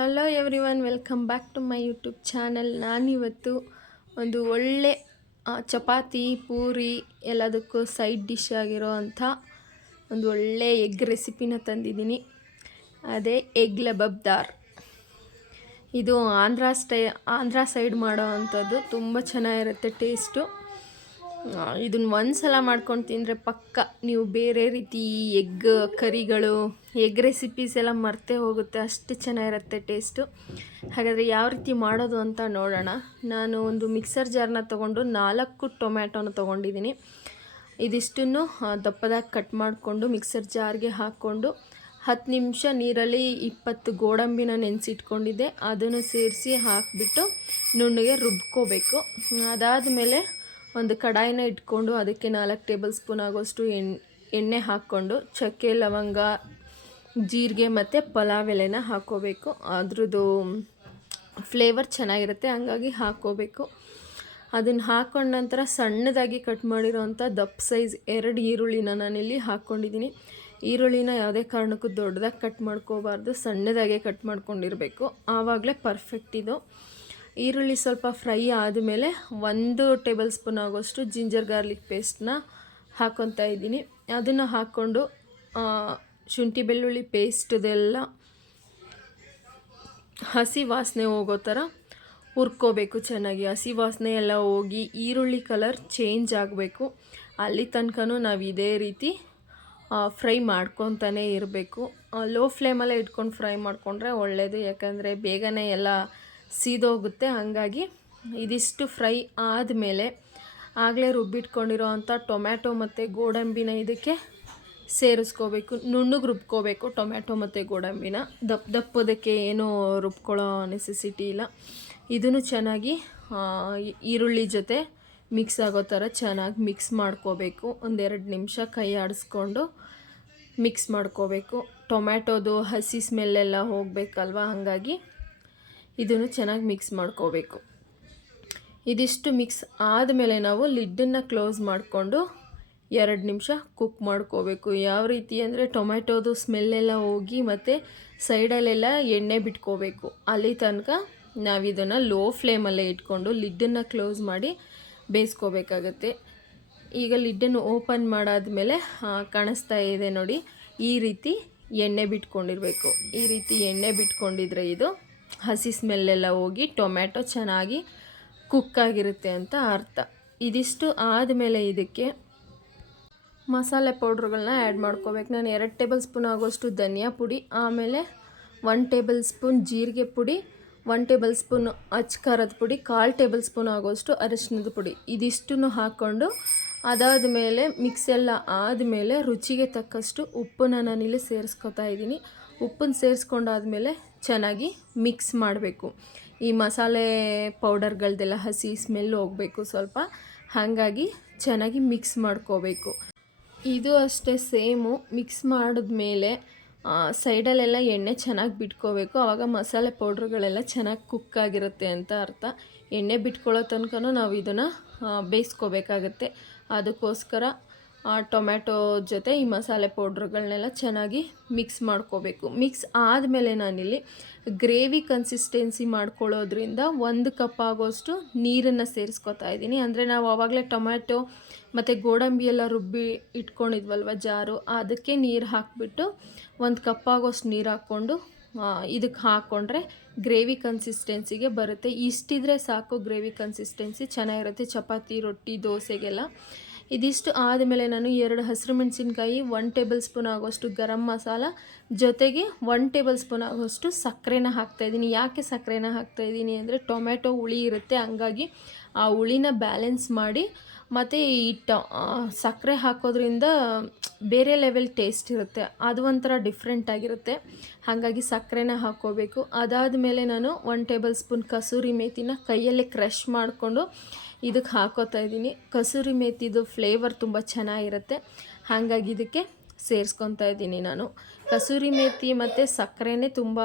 Hello everyone, welcome back to my YouTube channel. ನಾನಿವತ್ತು ಒಂದು ಒಳ್ಳೆ ಚಪಾತಿ ಪೂರಿ ಎಲ್ಲದಕ್ಕೂ ಸೈಡ್ ಡಿಶ್ ಆಗಿರೋ ಅಂಥ ಒಂದು ಒಳ್ಳೆ ಎಗ್ ರೆಸಿಪಿನ ತಂದಿದ್ದೀನಿ. ಅದೇ ಎಗ್ ಲಬಬ್ದಾರ್. ಇದು ಆಂಧ್ರ ಸೈಡ್ ಮಾಡೋ ಅಂಥದ್ದು. ತುಂಬ ಚೆನ್ನಾಗಿರುತ್ತೆ ಟೇಸ್ಟು. ಇದನ್ನು ಒಂದು ಸಲ ಮಾಡ್ಕೊಂಡು ತಿಂದರೆ ಪಕ್ಕ ನೀವು ಬೇರೆ ರೀತಿ ಎಗ್ ಕರಿಗಳು, ಎಗ್ ರೆಸಿಪೀಸ್ ಎಲ್ಲ ಮರ್ತೇ ಹೋಗುತ್ತೆ, ಅಷ್ಟು ಚೆನ್ನಾಗಿರುತ್ತೆ ಟೇಸ್ಟು. ಹಾಗಾದರೆ ಯಾವ ರೀತಿ ಮಾಡೋದು ಅಂತ ನೋಡೋಣ. ನಾನು ಒಂದು ಮಿಕ್ಸರ್ ಜಾರ್ನ ತೊಗೊಂಡು 4 ಟೊಮ್ಯಾಟೋನ ತೊಗೊಂಡಿದ್ದೀನಿ. ಇದಿಷ್ಟನ್ನು ದಪ್ಪದಾಗಿ ಕಟ್ ಮಾಡಿಕೊಂಡು ಮಿಕ್ಸರ್ ಜಾರ್ಗೆ ಹಾಕ್ಕೊಂಡು 10 ನಿಮಿಷ ನೀರಲ್ಲಿ 20 ಗೋಡಂಬಿನ ನೆನೆಸಿಟ್ಕೊಂಡಿದ್ದೆ. ಅದನ್ನು ಸೇರಿಸಿ ಹಾಕಿಬಿಟ್ಟು ನುಣ್ಣಗೆ ರುಬ್ಕೋಬೇಕು. ಅದಾದಮೇಲೆ ಒಂದು ಕಡಾಯಿನ ಇಟ್ಕೊಂಡು ಅದಕ್ಕೆ 4 ಟೇಬಲ್ ಸ್ಪೂನ್ ಆಗೋಷ್ಟು ಎಣ್ಣೆ ಹಾಕ್ಕೊಂಡು ಚಕ್ಕೆ, ಲವಂಗ, ಜೀರಿಗೆ ಮತ್ತು ಪಲಾವ್ ಎಲೆನ ಹಾಕ್ಕೋಬೇಕು. ಅದ್ರದ್ದು ಫ್ಲೇವರ್ ಚೆನ್ನಾಗಿರುತ್ತೆ, ಹಂಗಾಗಿ ಹಾಕ್ಕೋಬೇಕು. ಅದನ್ನು ಹಾಕ್ಕೊಂಡ ನಂತರ ಸಣ್ಣದಾಗಿ ಕಟ್ ಮಾಡಿರೋಂಥ ದಪ್ಪ ಸೈಜ್ 2 ಈರುಳ್ಳಿನ ನಾನಿಲ್ಲಿ ಹಾಕ್ಕೊಂಡಿದ್ದೀನಿ. ಈರುಳ್ಳಿನ ಯಾವುದೇ ಕಾರಣಕ್ಕೂ ದೊಡ್ಡದಾಗಿ ಕಟ್ ಮಾಡ್ಕೋಬಾರ್ದು, ಸಣ್ಣದಾಗೆ ಕಟ್ ಮಾಡ್ಕೊಂಡಿರಬೇಕು, ಆವಾಗಲೇ ಪರ್ಫೆಕ್ಟ್ ಇದು. ಈರುಳ್ಳಿ ಸ್ವಲ್ಪ ಫ್ರೈ ಆದಮೇಲೆ 1 ಟೇಬಲ್ ಸ್ಪೂನ್ ಆಗೋಷ್ಟು ಜಿಂಜರ್ ಗಾರ್ಲಿಕ್ ಪೇಸ್ಟನ್ನ ಹಾಕ್ಕೊತಾ ಇದ್ದೀನಿ. ಅದನ್ನು ಹಾಕ್ಕೊಂಡು ಶುಂಠಿ ಬೆಳ್ಳುಳ್ಳಿ ಪೇಸ್ಟ್ದೆಲ್ಲ ಹಸಿ ವಾಸನೆ ಹೋಗೋ ಥರ ಹುರ್ಕೋಬೇಕು ಚೆನ್ನಾಗಿ. ಹಸಿ ವಾಸನೆ ಎಲ್ಲ ಹೋಗಿ ಈರುಳ್ಳಿ ಕಲರ್ ಚೇಂಜ್ ಆಗಬೇಕು. ಅಲ್ಲಿ ತನಕನೂ ನಾವು ಇದೇ ರೀತಿ ಫ್ರೈ ಮಾಡ್ಕೊತಾನೇ ಇರಬೇಕು. ಲೋ ಫ್ಲೇಮಲ್ಲೇ ಇಟ್ಕೊಂಡು ಫ್ರೈ ಮಾಡಿಕೊಂಡ್ರೆ ಒಳ್ಳೆಯದು, ಯಾಕಂದರೆ ಬೇಗನೆ ಎಲ್ಲ ಸೀದೋಗುತ್ತೆ. ಹಾಗಾಗಿ ಇದಿಷ್ಟು ಫ್ರೈ ಆದಮೇಲೆ ಆಗಲೇ ರುಬ್ಬಿಟ್ಕೊಂಡಿರೋ ಅಂಥ ಟೊಮ್ಯಾಟೊ ಮತ್ತು ಗೋಡಂಬಿನ ಇದಕ್ಕೆ ಸೇರಿಸ್ಕೋಬೇಕು. ನುಣ್ಣಗೆ ರುಬ್ಕೋಬೇಕು ಟೊಮ್ಯಾಟೊ ಮತ್ತು ಗೋಡಂಬಿನ. ದಪ್ಪದಕ್ಕೆ ಏನೂ ರುಬ್ಕೊಳ್ಳೋ ನೆಸೆಸಿಟಿ ಇಲ್ಲ. ಇದನ್ನು ಚೆನ್ನಾಗಿ ಈರುಳ್ಳಿ ಜೊತೆ ಮಿಕ್ಸ್ ಆಗೋ ಥರ ಚೆನ್ನಾಗಿ ಮಿಕ್ಸ್ ಮಾಡ್ಕೋಬೇಕು. 1-2 ನಿಮಿಷ ಕೈ ಆಡಿಸ್ಕೊಂಡು ಮಿಕ್ಸ್ ಮಾಡ್ಕೋಬೇಕು. ಟೊಮ್ಯಾಟೊದು ಹಸಿ ಸ್ಮೆಲ್ಲೆಲ್ಲ ಹೋಗಬೇಕಲ್ವ, ಹಾಗಾಗಿ ಇದನ್ನು ಚೆನ್ನಾಗಿ ಮಿಕ್ಸ್ ಮಾಡ್ಕೋಬೇಕು. ಇದಿಷ್ಟು ಮಿಕ್ಸ್ ಆದಮೇಲೆ ನಾವು ಲಿಡ್ಡನ್ನು ಕ್ಲೋಸ್ ಮಾಡಿಕೊಂಡು 2 ನಿಮಿಷ ಕುಕ್ ಮಾಡ್ಕೋಬೇಕು. ಯಾವ ರೀತಿ ಅಂದರೆ ಟೊಮ್ಯಾಟೊದು ಸ್ಮೆಲ್ಲೆಲ್ಲ ಹೋಗಿ ಮತ್ತು ಸೈಡಲ್ಲೆಲ್ಲ ಎಣ್ಣೆ ಬಿಟ್ಕೋಬೇಕು. ಅಲ್ಲಿ ತನಕ ನಾವಿದನ್ನು ಲೋ ಫ್ಲೇಮಲ್ಲೇ ಇಟ್ಕೊಂಡು ಲಿಡ್ಡನ್ನು ಕ್ಲೋಸ್ ಮಾಡಿ ಬೇಯಿಸ್ಕೋಬೇಕಾಗತ್ತೆ. ಈಗ ಲಿಡ್ಡನ್ನು ಓಪನ್ ಮಾಡಾದಮೇಲೆ ಕಾಣಿಸ್ತಾ ಇದೆ ನೋಡಿ, ಈ ರೀತಿ ಎಣ್ಣೆ ಬಿಟ್ಕೊಂಡಿರಬೇಕು. ಈ ರೀತಿ ಎಣ್ಣೆ ಬಿಟ್ಕೊಂಡಿದ್ರೆ ಇದು ಹಸಿ ಸ್ಮೆಲ್ಲೆಲ್ಲ ಹೋಗಿ ಟೊಮ್ಯಾಟೊ ಚೆನ್ನಾಗಿ ಕುಕ್ಕಾಗಿರುತ್ತೆ ಅಂತ ಅರ್ಥ. ಇದಿಷ್ಟು ಆದಮೇಲೆ ಇದಕ್ಕೆ ಮಸಾಲೆ ಪೌಡ್ರುಗಳನ್ನ ಆ್ಯಡ್ ಮಾಡ್ಕೋಬೇಕು. ನಾನು 2 ಟೇಬಲ್ ಸ್ಪೂನ್ ಆಗೋಷ್ಟು ಧನಿಯಾ ಪುಡಿ, ಆಮೇಲೆ 1 ಟೇಬಲ್ ಸ್ಪೂನ್ ಜೀರಿಗೆ ಪುಡಿ, 1 ಟೇಬಲ್ ಸ್ಪೂನ್ ಅಚ್ಚ ಪುಡಿ, 1/4 ಟೇಬಲ್ ಸ್ಪೂನ್ ಆಗೋಷ್ಟು ಅರಿಶಿಣದ ಪುಡಿ, ಇದಿಷ್ಟನ್ನು ಹಾಕ್ಕೊಂಡು ಅದಾದಮೇಲೆ ಮಿಕ್ಸ್ ಎಲ್ಲ ಆದಮೇಲೆ ರುಚಿಗೆ ತಕ್ಕಷ್ಟು ಉಪ್ಪನ್ನು ನಾನಿಲ್ಲಿ ಸೇರಿಸ್ಕೊತಾ ಇದ್ದೀನಿ. ಉಪ್ಪನ್ನು ಸೇರಿಸ್ಕೊಂಡಾದ್ಮೇಲೆ ಚೆನ್ನಾಗಿ ಮಿಕ್ಸ್ ಮಾಡಬೇಕು. ಈ ಮಸಾಲೆ ಪೌಡರ್ಗಳದ್ದೆಲ್ಲ ಹಸಿ ಸ್ಮೆಲ್ ಹೋಗಬೇಕು ಸ್ವಲ್ಪ, ಹಾಗಾಗಿ ಚೆನ್ನಾಗಿ ಮಿಕ್ಸ್ ಮಾಡ್ಕೋಬೇಕು. ಇದು ಅಷ್ಟೇ ಸೇಮು. ಮಿಕ್ಸ್ ಮಾಡಿದ್ಮೇಲೆ ಸೈಡಲ್ಲೆಲ್ಲ ಎಣ್ಣೆ ಚೆನ್ನಾಗಿ ಬಿಟ್ಕೋಬೇಕು. ಆವಾಗ ಮಸಾಲೆ ಪೌಡ್ರುಗಳೆಲ್ಲ ಚೆನ್ನಾಗಿ ಕುಕ್ಕಾಗಿರುತ್ತೆ ಅಂತ ಅರ್ಥ. ಎಣ್ಣೆ ಬಿಟ್ಕೊಳ್ಳೋ ತನಕನೂ ನಾವು ಇದನ್ನು ಬೇಯಿಸ್ಕೋಬೇಕಾಗತ್ತೆ. ಅದಕ್ಕೋಸ್ಕರ ಟೊಮ್ಯಾಟೊ ಜೊತೆ ಈ ಮಸಾಲೆ ಪೌಡ್ರುಗಳನ್ನೆಲ್ಲ ಚೆನ್ನಾಗಿ ಮಿಕ್ಸ್ ಮಾಡ್ಕೋಬೇಕು. ಮಿಕ್ಸ್ ಆದಮೇಲೆ ನಾನಿಲ್ಲಿ ಗ್ರೇವಿ ಕನ್ಸಿಸ್ಟೆನ್ಸಿ ಮಾಡ್ಕೊಳ್ಳೋದ್ರಿಂದ 1 ಕಪ್ ಆಗೋಷ್ಟು ನೀರನ್ನು ಸೇರಿಸ್ಕೊತಾ ಇದ್ದೀನಿ. ಅಂದರೆ ನಾವು ಆವಾಗಲೇ ಟೊಮ್ಯಾಟೊ ಮತ್ತು ಗೋಡಂಬಿ ಎಲ್ಲ ರುಬ್ಬಿ ಇಟ್ಕೊಂಡಿದ್ವಲ್ವ ಜಾರು, ಅದಕ್ಕೆ ನೀರು ಹಾಕಿಬಿಟ್ಟು 1 ಕಪ್ ಆಗೋಷ್ಟು ನೀರು ಹಾಕ್ಕೊಂಡು ಇದಕ್ಕೆ ಹಾಕ್ಕೊಂಡ್ರೆ ಗ್ರೇವಿ ಕನ್ಸಿಸ್ಟೆನ್ಸಿಗೆ ಬರುತ್ತೆ. ಇಷ್ಟಿದ್ರೆ ಸಾಕು, ಗ್ರೇವಿ ಕನ್ಸಿಸ್ಟೆನ್ಸಿ ಚೆನ್ನಾಗಿರುತ್ತೆ ಚಪಾತಿ, ರೊಟ್ಟಿ, ದೋಸೆಗೆಲ್ಲ. ಇದಿಷ್ಟು ಆದಮೇಲೆ ನಾನು 2 ಹಸಿರು ಮೆಣಸಿನ್ಕಾಯಿ, 1 ಟೇಬಲ್ ಸ್ಪೂನ್ ಆಗೋಷ್ಟು ಗರಂ ಮಸಾಲ, ಜೊತೆಗೆ 1 ಟೇಬಲ್ ಸ್ಪೂನ್ ಆಗೋಷ್ಟು ಸಕ್ಕರೆನ ಹಾಕ್ತಾಯಿದ್ದೀನಿ. ಯಾಕೆ ಸಕ್ಕರೆನ ಹಾಕ್ತಾಯಿದ್ದೀನಿ ಅಂದರೆ ಟೊಮ್ಯಾಟೊ ಹುಳಿ ಇರುತ್ತೆ, ಹಂಗಾಗಿ ಆ ಹುಳಿನ ಬ್ಯಾಲೆನ್ಸ್ ಮಾಡಿ ಮತ್ತು ಈ ಸಕ್ಕರೆ ಹಾಕೋದ್ರಿಂದ ಬೇರೆ ಲೆವೆಲ್ ಟೇಸ್ಟ್ ಇರುತ್ತೆ, ಅದು ಒಂಥರ ಡಿಫ್ರೆಂಟ್ ಆಗಿರುತ್ತೆ, ಹಾಗಾಗಿ ಸಕ್ಕರೆನ ಹಾಕ್ಕೋಬೇಕು. ಅದಾದಮೇಲೆ ನಾನು 1 ಟೇಬಲ್ ಸ್ಪೂನ್ ಕಸೂರಿ ಮೇಥಿನ ಕೈಯಲ್ಲೇ ಕ್ರಷ್ ಮಾಡಿಕೊಂಡು ಇದಕ್ಕೆ ಹಾಕೋತಾ ಇದ್ದೀನಿ. ಕಸೂರಿ ಮೇಥಿದು ಫ್ಲೇವರ್ ತುಂಬ ಚೆನ್ನಾಗಿರುತ್ತೆ, ಹಾಗಾಗಿ ಇದಕ್ಕೆ ಸೇರಿಸ್ಕೊತಾ ಇದ್ದೀನಿ ನಾನು. ಕಸೂರಿ ಮೇಥಿ ಮತ್ತು ಸಕ್ಕರೆನೇ ತುಂಬ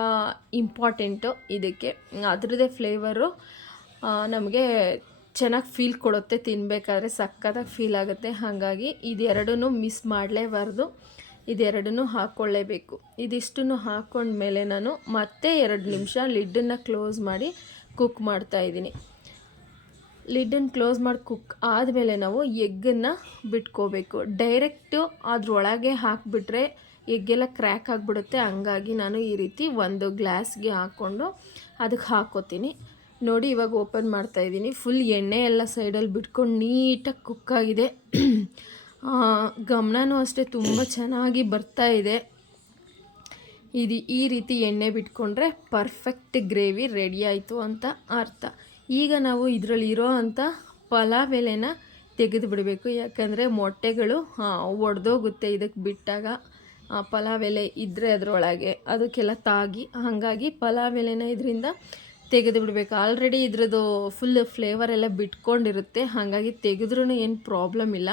ಇಂಪಾರ್ಟೆಂಟು ಇದಕ್ಕೆ. ಅದರದ್ದೇ ಫ್ಲೇವರು ನಮಗೆ ಚೆನ್ನಾಗಿ ಫೀಲ್ ಕೊಡುತ್ತೆ, ತಿನ್ನಬೇಕಾದ್ರೆ ಸಕ್ಕತ್ತಾಗಿ ಫೀಲ್ ಆಗುತ್ತೆ. ಹಾಗಾಗಿ ಇದೆರಡನ್ನೂ ಮಿಸ್ ಮಾಡಲೇಬಾರ್ದು. ಇದೆರಡನ್ನೂ ಹಾಕ್ಕೊಳ್ಳೇಬೇಕು. ಇದಿಷ್ಟನ್ನು ಹಾಕ್ಕೊಂಡ್ಮೇಲೆ ನಾನು ಮತ್ತೆ 2 ನಿಮಿಷ ಲಿಡ್ಡನ್ನು ಕ್ಲೋಸ್ ಮಾಡಿ ಕುಕ್ ಮಾಡ್ತಾಯಿದ್ದೀನಿ. ಲಿಡ್ಡನ್ನು ಕ್ಲೋಸ್ ಮಾಡಿ ಕುಕ್ ಆದಮೇಲೆ ನಾವು ಎಗ್ಗನ್ನು ಬಿಟ್ಕೋಬೇಕು. ಡೈರೆಕ್ಟು ಅದ್ರೊಳಗೆ ಹಾಕಿಬಿಟ್ರೆ ಎಗ್ಗೆಲ್ಲ ಕ್ರ್ಯಾಕ್ ಆಗಿಬಿಡುತ್ತೆ. ಹಂಗಾಗಿ ನಾನು ಈ ರೀತಿ ಒಂದು ಗ್ಲಾಸ್ಗೆ ಹಾಕ್ಕೊಂಡು ಅದಕ್ಕೆ ಹಾಕ್ಕೋತೀನಿ. ನೋಡಿ ಇವಾಗ ಓಪನ್ ಮಾಡ್ತಾಯಿದ್ದೀನಿ. ಫುಲ್ ಎಣ್ಣೆ ಎಲ್ಲ ಸೈಡಲ್ಲಿ ಬಿಟ್ಕೊಂಡು ನೀಟಾಗಿ ಕುಕ್ಕಾಗಿದೆ. ಗಮನವೂ ಅಷ್ಟೇ ತುಂಬ ಚೆನ್ನಾಗಿ ಬರ್ತಾ ಇದೆ. ಈ ರೀತಿ ಎಣ್ಣೆ ಬಿಟ್ಕೊಂಡ್ರೆ ಪರ್ಫೆಕ್ಟ್ ಗ್ರೇವಿ ರೆಡಿ ಆಯಿತು ಅಂತ ಅರ್ಥ. ಈಗ ನಾವು ಇದರಲ್ಲಿ ಇರೋ ಅಂಥ ಪಲಾವ್ ಎಲೆನ ತೆಗೆದು ಬಿಡಬೇಕು. ಯಾಕಂದರೆ ಮೊಟ್ಟೆಗಳು ಒಡೆದೋಗುತ್ತೆ ಇದಕ್ಕೆ ಬಿಟ್ಟಾಗ. ಪಲಾವ್ ಎಲೆ ಇದ್ದರೆ ಅದರೊಳಗೆ ಅದಕ್ಕೆಲ್ಲ ತಾಗಿ, ಹಾಗಾಗಿ ಪಲಾವ್ ಎಲೆನ ಇದರಿಂದ ತೆಗೆದು ಬಿಡಬೇಕು. ಆಲ್ರೆಡಿ ಇದ್ರದ್ದು ಫುಲ್ ಫ್ಲೇವರ್ ಎಲ್ಲ ಬಿಟ್ಕೊಂಡಿರುತ್ತೆ, ಹಾಗಾಗಿ ತೆಗೆದ್ರೂ ಏನು ಪ್ರಾಬ್ಲಮ್ ಇಲ್ಲ.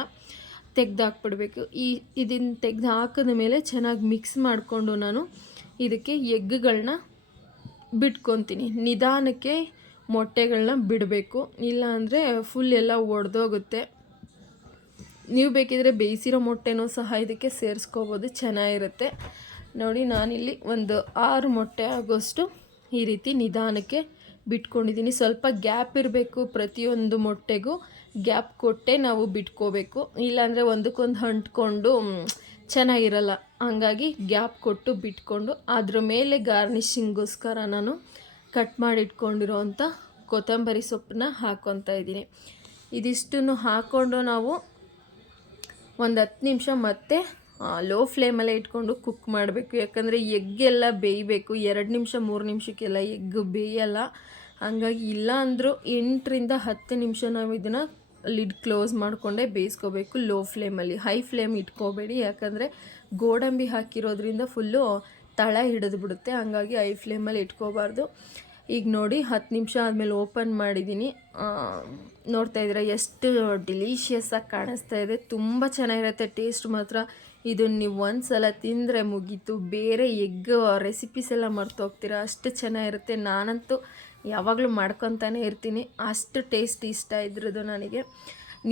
ತೆಗೆದಾಕ್ಬಿಡ್ಬೇಕು. ಇದನ್ನು ತೆಗೆದು ಹಾಕಿದ ಮೇಲೆ ಚೆನ್ನಾಗಿ ಮಿಕ್ಸ್ ಮಾಡಿಕೊಂಡು ನಾನು ಇದಕ್ಕೆ ಎಗ್ಗಳನ್ನ ಬಿಟ್ಕೊತೀನಿ. ನಿಧಾನಕ್ಕೆ ಮೊಟ್ಟೆಗಳನ್ನ ಬಿಡಬೇಕು, ಇಲ್ಲಾಂದರೆ ಫುಲ್ ಎಲ್ಲ ಒಡೆದೋಗುತ್ತೆ. ನೀವು ಬೇಕಿದ್ರೆ ಬೇಯಿಸಿರೋ ಮೊಟ್ಟೆನೂ ಸಹ ಇದಕ್ಕೆ ಸೇರಿಸ್ಕೋಬೋದು, ಚೆನ್ನಾಗಿರುತ್ತೆ. ನೋಡಿ ನಾನಿಲ್ಲಿ ಒಂದು 6 ಮೊಟ್ಟೆ ಆಗೋಷ್ಟು ಈ ರೀತಿ ನಿಧಾನಕ್ಕೆ ಬಿಟ್ಕೊಂಡಿದ್ದೀನಿ. ಸ್ವಲ್ಪ ಗ್ಯಾಪ್ ಇರಬೇಕು, ಪ್ರತಿಯೊಂದು ಮೊಟ್ಟೆಗೂ ಗ್ಯಾಪ್ ಕೊಟ್ಟೆ ನಾವು ಬಿಟ್ಕೋಬೇಕು, ಇಲ್ಲಾಂದರೆ ಒಂದಕ್ಕೊಂದು ಅಂಟ್ಕೊಂಡು ಚೆನ್ನಾಗಿರಲ್ಲ. ಹಾಗಾಗಿ ಗ್ಯಾಪ್ ಕೊಟ್ಟು ಬಿಟ್ಕೊಂಡು ಅದ್ರ ಮೇಲೆ ಗಾರ್ನಿಷಿಂಗೋಸ್ಕರ ನಾನು ಕಟ್ ಮಾಡಿಟ್ಕೊಂಡಿರೋ ಅಂಥ ಕೊತ್ತಂಬರಿ ಸೊಪ್ಪನ್ನ ಹಾಕ್ಕೊತಾ ಇದ್ದೀನಿ. ಇದಿಷ್ಟನ್ನು ಹಾಕ್ಕೊಂಡು ನಾವು ಒಂದು 10 ನಿಮಿಷ ಮತ್ತೆ ಲೋ ಫ್ಲೇಮಲ್ಲೇ ಇಟ್ಕೊಂಡು ಕುಕ್ ಮಾಡಬೇಕು. ಯಾಕಂದರೆ ಎಗ್ಗೆಲ್ಲ ಬೇಯಬೇಕು. 2 ನಿಮಿಷ 3 ನಿಮಿಷಕ್ಕೆಲ್ಲ ಎಗ್ ಬೇಯಲ್ಲ. ಹಂಗಾಗಿ ಇಲ್ಲ ಅಂದರೂ 8ರಿಂದ 10 ನಿಮಿಷ ನಾವು ಇದನ್ನು ಲಿಡ್ ಕ್ಲೋಸ್ ಮಾಡಿಕೊಂಡೇ ಬೇಯಿಸ್ಕೋಬೇಕು ಲೋ ಫ್ಲೇಮಲ್ಲಿ. ಹೈ ಫ್ಲೇಮ್ ಇಟ್ಕೋಬೇಡಿ, ಯಾಕಂದರೆ ಗೋಡಂಬಿ ಹಾಕಿರೋದ್ರಿಂದ ಫುಲ್ಲು ತಳ ಹಿಡಿದು ಬಿಡುತ್ತೆ. ಹಂಗಾಗಿ ಹೈ ಫ್ಲೇಮಲ್ಲಿ ಇಟ್ಕೋಬಾರ್ದು. ಈಗ ನೋಡಿ 10 ನಿಮಿಷ ಆದಮೇಲೆ ಓಪನ್ ಮಾಡಿದ್ದೀನಿ. ನೋಡ್ತಾ ಇದ್ದೀರಾ ಎಷ್ಟು ಡಿಲೀಷಿಯಸ್ಸಾಗಿ ಕಾಣಿಸ್ತಾ ಇದೆ. ತುಂಬ ಚೆನ್ನಾಗಿರುತ್ತೆ ಟೇಸ್ಟ್ ಮಾತ್ರ. ಇದನ್ನು ನೀವು ಒಂದು ಸಲ ತಿಂದರೆ ಮುಗೀತು, ಬೇರೆ ಎಗ್ ರೆಸಿಪೀಸ್ ಎಲ್ಲ ಮರ್ತೋಗ್ತೀರಾ, ಅಷ್ಟು ಚೆನ್ನಾಗಿರುತ್ತೆ. ನಾನಂತೂ ಯಾವಾಗಲೂ ಮಾಡ್ಕೊತಾನೆ ಇರ್ತೀನಿ, ಅಷ್ಟು ಟೇಸ್ಟ್ ಇಷ್ಟ ಇದ್ರದ್ದು ನನಗೆ.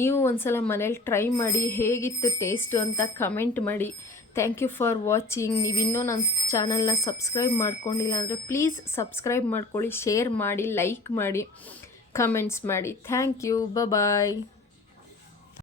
ನೀವು ಒಂದು ಸಲ ಮನೇಲಿ ಟ್ರೈ ಮಾಡಿ, ಹೇಗಿತ್ತು ಟೇಸ್ಟು ಅಂತ ಕಮೆಂಟ್ ಮಾಡಿ. Thank you for watching. ನೀವಿನ್ನೂ ನನ್ನ ಚಾನಲ್ನ ಸಬ್ಸ್ಕ್ರೈಬ್ ಮಾಡ್ಕೊಂಡಿಲ್ಲ ಅಂದರೆ ಪ್ಲೀಸ್ ಸಬ್ಸ್ಕ್ರೈಬ್ ಮಾಡ್ಕೊಳ್ಳಿ, ಶೇರ್ ಮಾಡಿ, ಲೈಕ್ ಮಾಡಿ, ಕಮೆಂಟ್ಸ್ ಮಾಡಿ. Thank you. ಬಾಯ್.